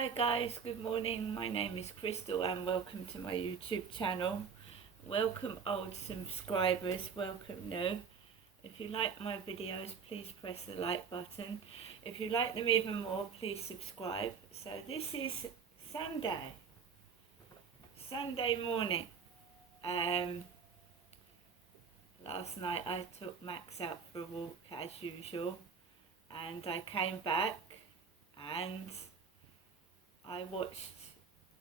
Hi guys, good morning. My name is Crystal and welcome to my YouTube channel. Welcome old subscribers, welcome new. If you like my videos, please press the like button. If you like them even more, please subscribe. So this is Sunday morning. Last night I took Max out for a walk as usual, and I came back and I watched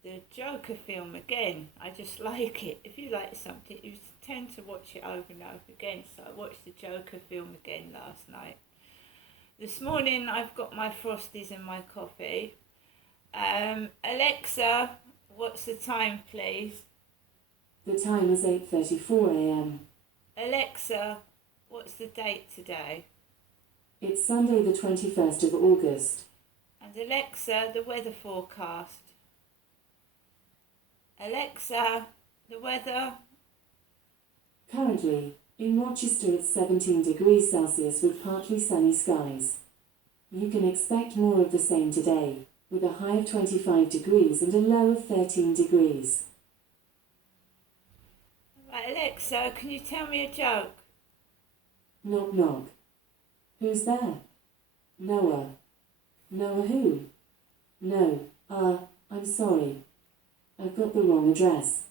the Joker film again. I just like it. If you like something, you tend to watch it over and over again. So I watched the Joker film again last night. This morning I've got my Frosties and my coffee. Alexa, what's the time, please? The time is 8:34 a.m. Alexa, what's the date today? It's Sunday the 21st of August. And Alexa, the weather forecast. Alexa, the weather. Currently, in Rochester it's 17 degrees Celsius with partly sunny skies. You can expect more of the same today, with a high of 25 degrees and a low of 13 degrees. Right, Alexa, can you tell me a joke? Knock knock. Who's there? Noah. Noah who? No, I'm sorry. I've got the wrong address.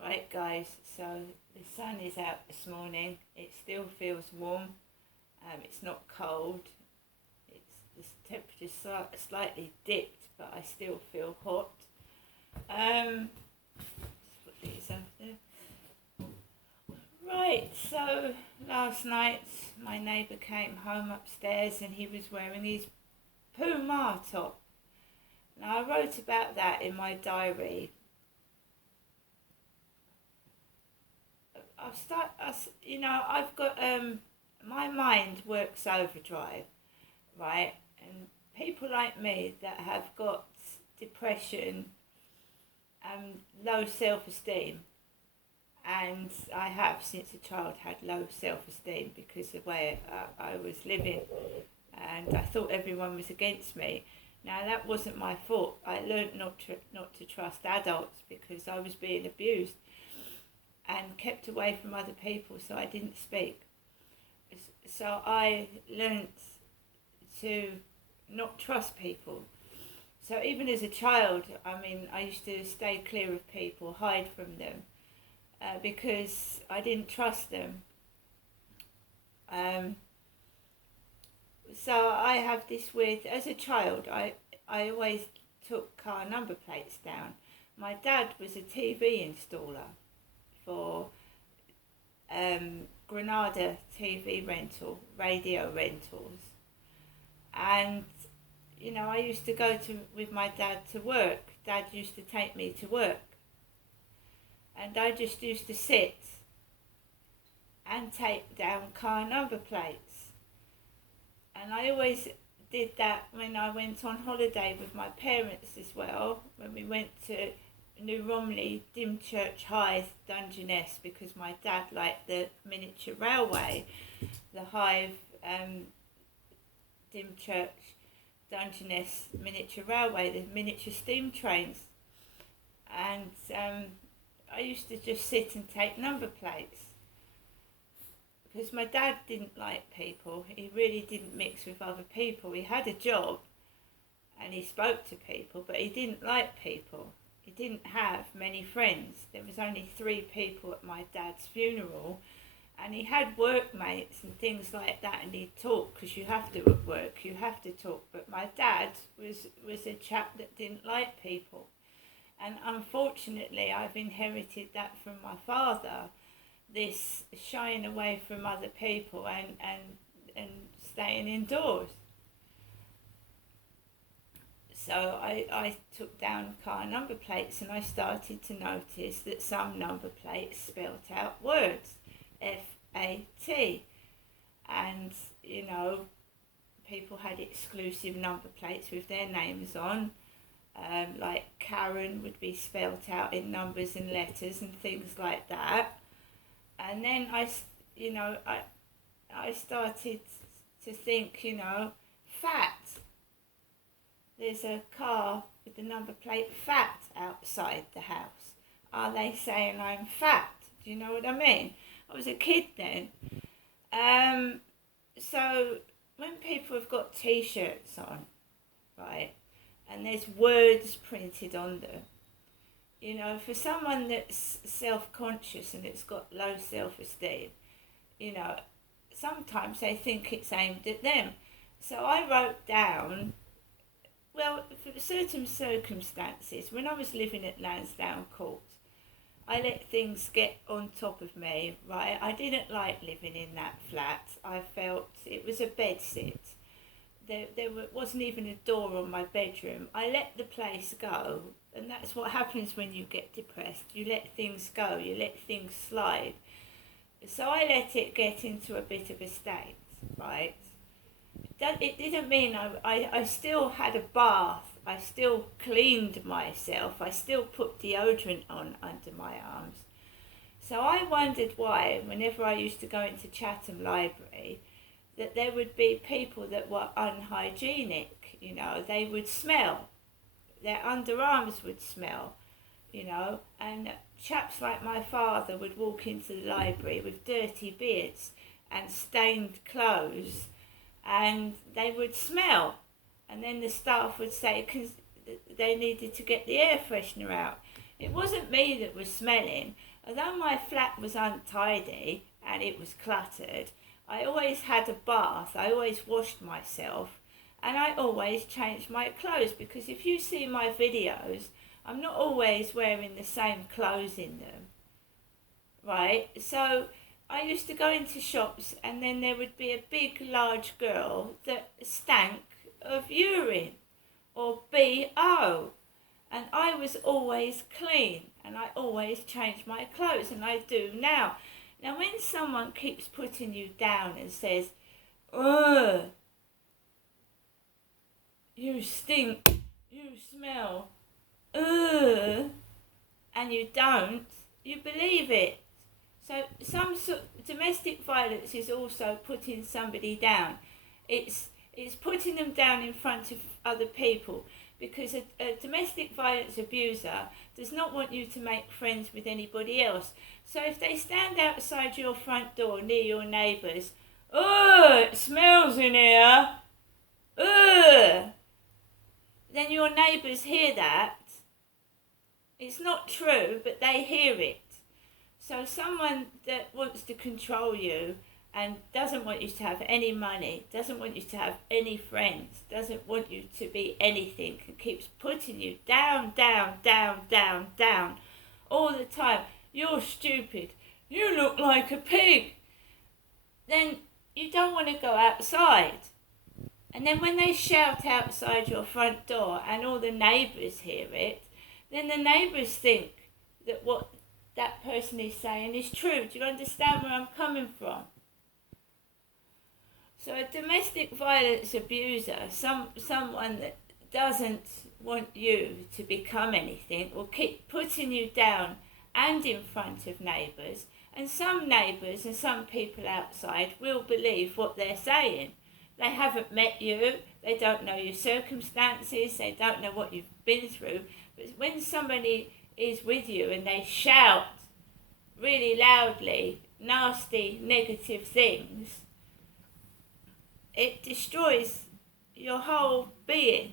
Right guys, so the sun is out this morning. It still feels warm. It's not cold. The temperature's slightly dipped, but I still feel hot. Just put these over there. Right, so last night my neighbour came home upstairs and he was wearing his Puma top. Now I wrote about that in my diary. I've got, my mind works overdrive, right? And people like me that have got depression and low self-esteem, and I have since a child had low self-esteem because of the way I was living, and I thought everyone was against me. Now that wasn't my fault. I learned not to trust adults because I was being abused and kept away from other people, so I didn't speak. So I learnt to not trust people. So even as a child, I used to stay clear of people, hide from them, because I didn't trust them. So I have this weird, as a child, I always took car number plates down. My dad was a TV installer for Granada TV rental, radio rentals. And, I used to go with my dad to work. Dad used to take me to work. And I just used to sit and take down car number plates. And I always did that when I went on holiday with my parents as well, when we went to New Romney, Dymchurch High, Dungeness, because my dad liked the miniature railway, the Hive, Dymchurch, Dungeness miniature railway, the miniature steam trains. And I used to just sit and take number plates because my dad didn't like people. He really didn't mix with other people. He had a job and he spoke to people, but he didn't like people. He didn't have many friends. There was only 3 people at my dad's funeral, and he had workmates and things like that, and he'd talk, because you have to at work, you have to talk. But my dad was a chap that didn't like people. And unfortunately, I've inherited that from my father, this shying away from other people and staying indoors. So I took down car number plates and I started to notice that some number plates spelt out words, F-A-T. And, people had exclusive number plates with their names on. Like Karen would be spelt out in numbers and letters and things like that. And then I started to think, you know, fat. There's a car with the number plate fat outside the house. Are they saying I'm fat? Do you know what I mean? I was a kid then. So when people have got t-shirts on, right, and there's words printed on them, you know, for someone that's self-conscious and it's got low self-esteem, you know, sometimes they think it's aimed at them. So I wrote down, well, for certain circumstances, when I was living at Lansdowne Court, I let things get on top of me, right? I didn't like living in that flat. I felt it was a bedsit. There wasn't even a door on my bedroom. I let the place go, and that's what happens when you get depressed. You let things go, you let things slide. So I let it get into a bit of a state, right? It didn't mean I still had a bath. I still cleaned myself. I still put deodorant on under my arms. So I wondered why, whenever I used to go into Chatham Library, that there would be people that were unhygienic, you know, they would smell. Their underarms would smell, you know, and chaps like my father would walk into the library with dirty beards and stained clothes, and they would smell. And then the staff would say, because they needed to get the air freshener out. It wasn't me that was smelling. Although my flat was untidy and it was cluttered, I always had a bath, I always washed myself, and I always changed my clothes, because if you see my videos, I'm not always wearing the same clothes in them, right? So I used to go into shops, and then there would be a big, large girl that stank of urine or BO, and I was always clean, and I always changed my clothes, and I do now. Now when someone keeps putting you down and says, ugh, you stink, you smell, ugh, and you don't, you believe it. So some sort domestic violence is also putting somebody down. It's putting them down in front of other people, because a domestic violence abuser does not want you to make friends with anybody else. So if they stand outside your front door near your neighbours, oh, it smells in here, ugh, then your neighbours hear that. It's not true, but they hear it. So someone that wants to control you and doesn't want you to have any money, doesn't want you to have any friends, doesn't want you to be anything, and keeps putting you down, down, down, down, down, all the time. You're stupid. You look like a pig. Then you don't want to go outside. And then when they shout outside your front door and all the neighbours hear it, then the neighbours think that what that person is saying is true. Do you understand where I'm coming from? So a domestic violence abuser, someone that doesn't want you to become anything, will keep putting you down and in front of neighbours. And some neighbours and some people outside will believe what they're saying. They haven't met you, they don't know your circumstances, they don't know what you've been through. But when somebody is with you and they shout really loudly, nasty, negative things, it destroys your whole being.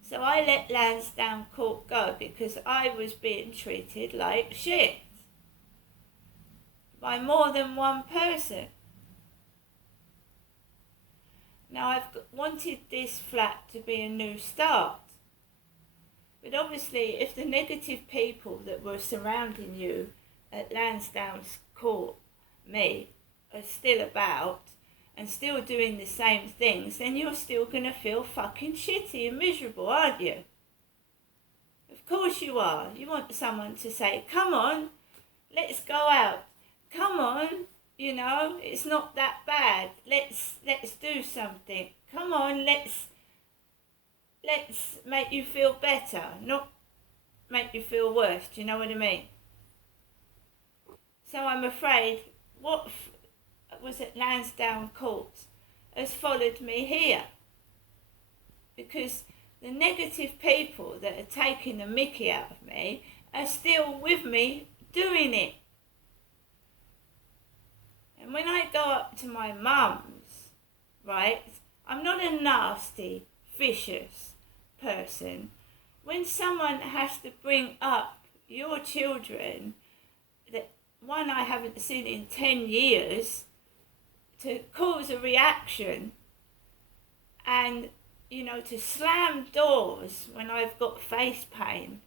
So I let Lansdowne Court go because I was being treated like shit by more than one person. Now I've wanted this flat to be a new start. But obviously if the negative people that were surrounding you at Lansdowne Court, me, are still about and still doing the same things, then you're still going to feel fucking shitty and miserable, aren't you? Of course you are. You want someone to say, come on, let's go out. Come on, you know, it's not that bad. Let's do something. Come on, let's make you feel better, not make you feel worse. Do you know what I mean? So I'm afraid was at Lansdowne Court has followed me here. Because the negative people that are taking the mickey out of me are still with me doing it. And when I go up to my mum's, right, I'm not a nasty, vicious person. When someone has to bring up your children, that one I haven't seen in 10 years, to cause a reaction and, to slam doors when I've got face pain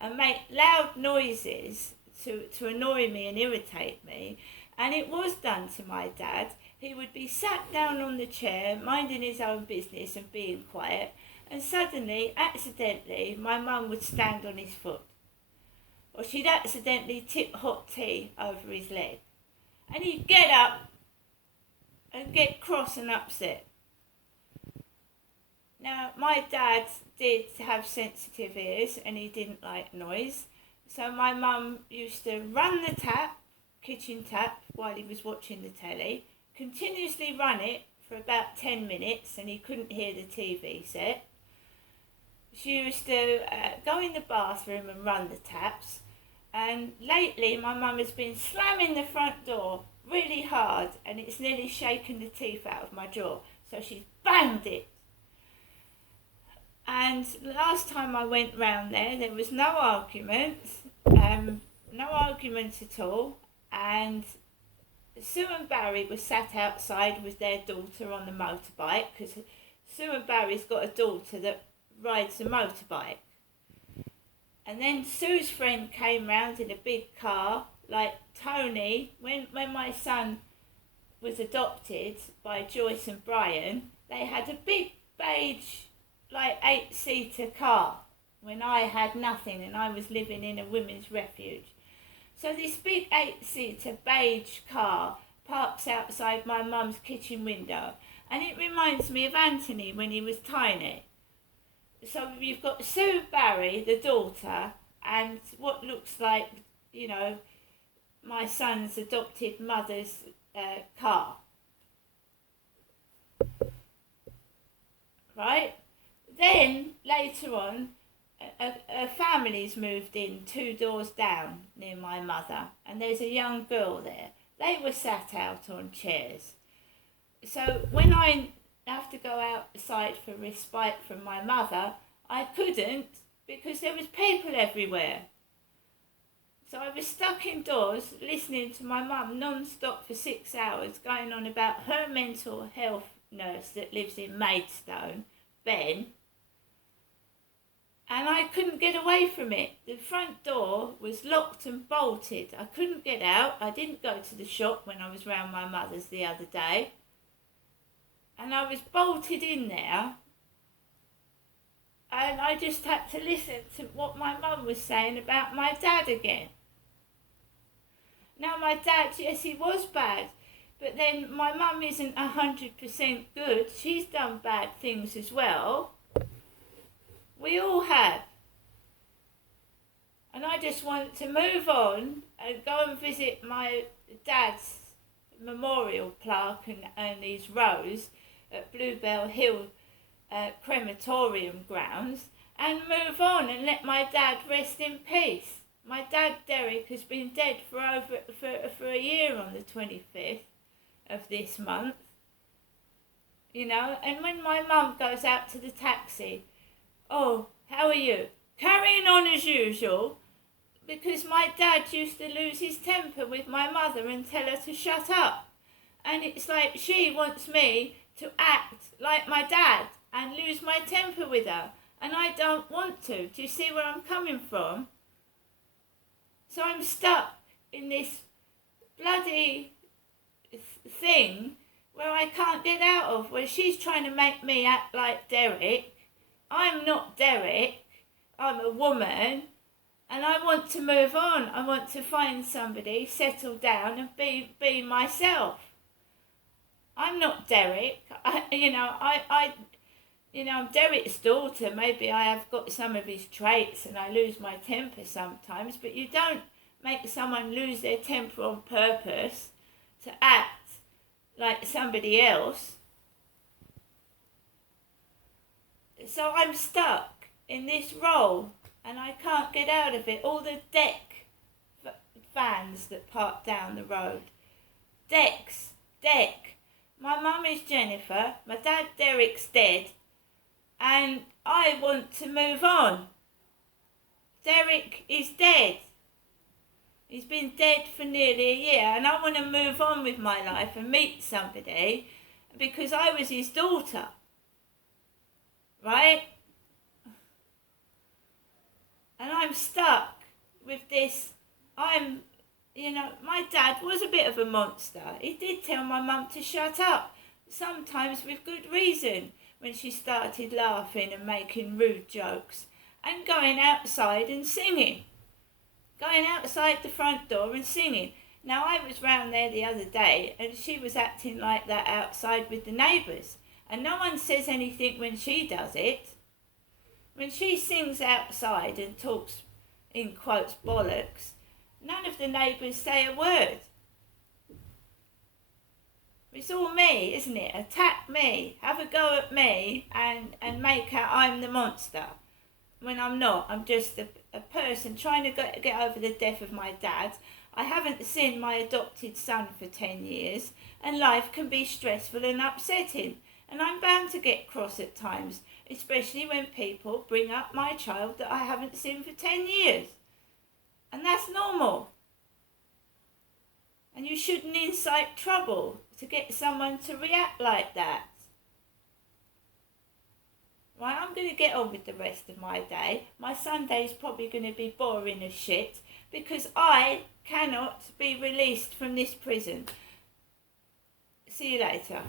and make loud noises to annoy me and irritate me. And it was done to my dad. He would be sat down on the chair, minding his own business and being quiet, and suddenly, accidentally, my mum would stand on his foot. Or she'd accidentally tip hot tea over his leg. And he'd get up and get cross and upset. Now, my dad did have sensitive ears and he didn't like noise. So my mum used to run the tap, kitchen tap, while he was watching the telly, continuously run it for about 10 minutes and he couldn't hear the TV set. She used to go in the bathroom and run the taps. And lately my mum has been slamming the front door really hard and it's nearly shaken the teeth out of my jaw. So she's banged it. And last time I went round there was no arguments, no arguments at all. And Sue and Barry were sat outside with their daughter on the motorbike, because Sue and Barry's got a daughter that rides a motorbike. And then Sue's friend came round in a big car, like Tony. When my son was adopted by Joyce and Brian, they had a big beige, like 8-seater car when I had nothing and I was living in a women's refuge. So this big 8-seater beige car parks outside my mum's kitchen window, and it reminds me of Anthony when he was tiny. So you've got Sue Barry, the daughter, and what looks like, my son's adopted mother's car. Right? Then, later on, a family's moved in 2 doors down near my mother, and there's a young girl there. They were sat out on chairs. So when I have to go outside for respite from my mother, I couldn't because there was people everywhere. So I was stuck indoors listening to my mum non-stop for 6 hours going on about her mental health nurse that lives in Maidstone, Ben. And I couldn't get away from it. The front door was locked and bolted. I couldn't get out. I didn't go to the shop when I was round my mother's the other day. And I was bolted in there. And I just had to listen to what my mum was saying about my dad again. Now my dad, yes, he was bad. But then my mum isn't 100% good. She's done bad things as well. We all have. And I just want to move on and go and visit my dad's memorial plaque and his rose at Bluebell Hill crematorium grounds and move on and let my dad rest in peace. My dad, Derek, has been dead for a year on the 25th of this month. And when my mum goes out to the taxi, "Oh, how are you?" Carrying on as usual, because my dad used to lose his temper with my mother and tell her to shut up. And it's like she wants me to act like my dad and lose my temper with her. And I don't want to. Do you see where I'm coming from? So I'm stuck in this bloody thing where I can't get out of, where she's trying to make me act like Derek. I'm not Derek, I'm a woman, and I want to move on. I want to find somebody, settle down and be myself. I'm not Derek. I'm Derek's daughter. Maybe I have got some of his traits and I lose my temper sometimes, but you don't make someone lose their temper on purpose to act like somebody else. So I'm stuck in this role and I can't get out of it. All the deck vans that park down the road. Deck. My mum is Jennifer, my dad Derek's dead, and I want to move on. Derek is dead. He's been dead for nearly a year, and I want to move on with my life and meet somebody because I was his daughter. Right? And I'm stuck with this. My dad was a bit of a monster. He did tell my mum to shut up, sometimes with good reason, when she started laughing and making rude jokes and going outside and singing. Going outside the front door and singing. Now, I was round there the other day and she was acting like that outside with the neighbours. And no one says anything when she does it. When she sings outside and talks, in quotes, bollocks, none of the neighbours say a word. It's all me, isn't it? Attack me, have a go at me and make out I'm the monster. When I'm not, I'm just a person trying to get over the death of my dad. I haven't seen my adopted son for 10 years and life can be stressful and upsetting. And I'm bound to get cross at times, especially when people bring up my child that I haven't seen for 10 years. And that's normal. And you shouldn't incite trouble to get someone to react like that. Right, I'm going to get on with the rest of my day. My Sunday is probably going to be boring as shit because I cannot be released from this prison. See you later.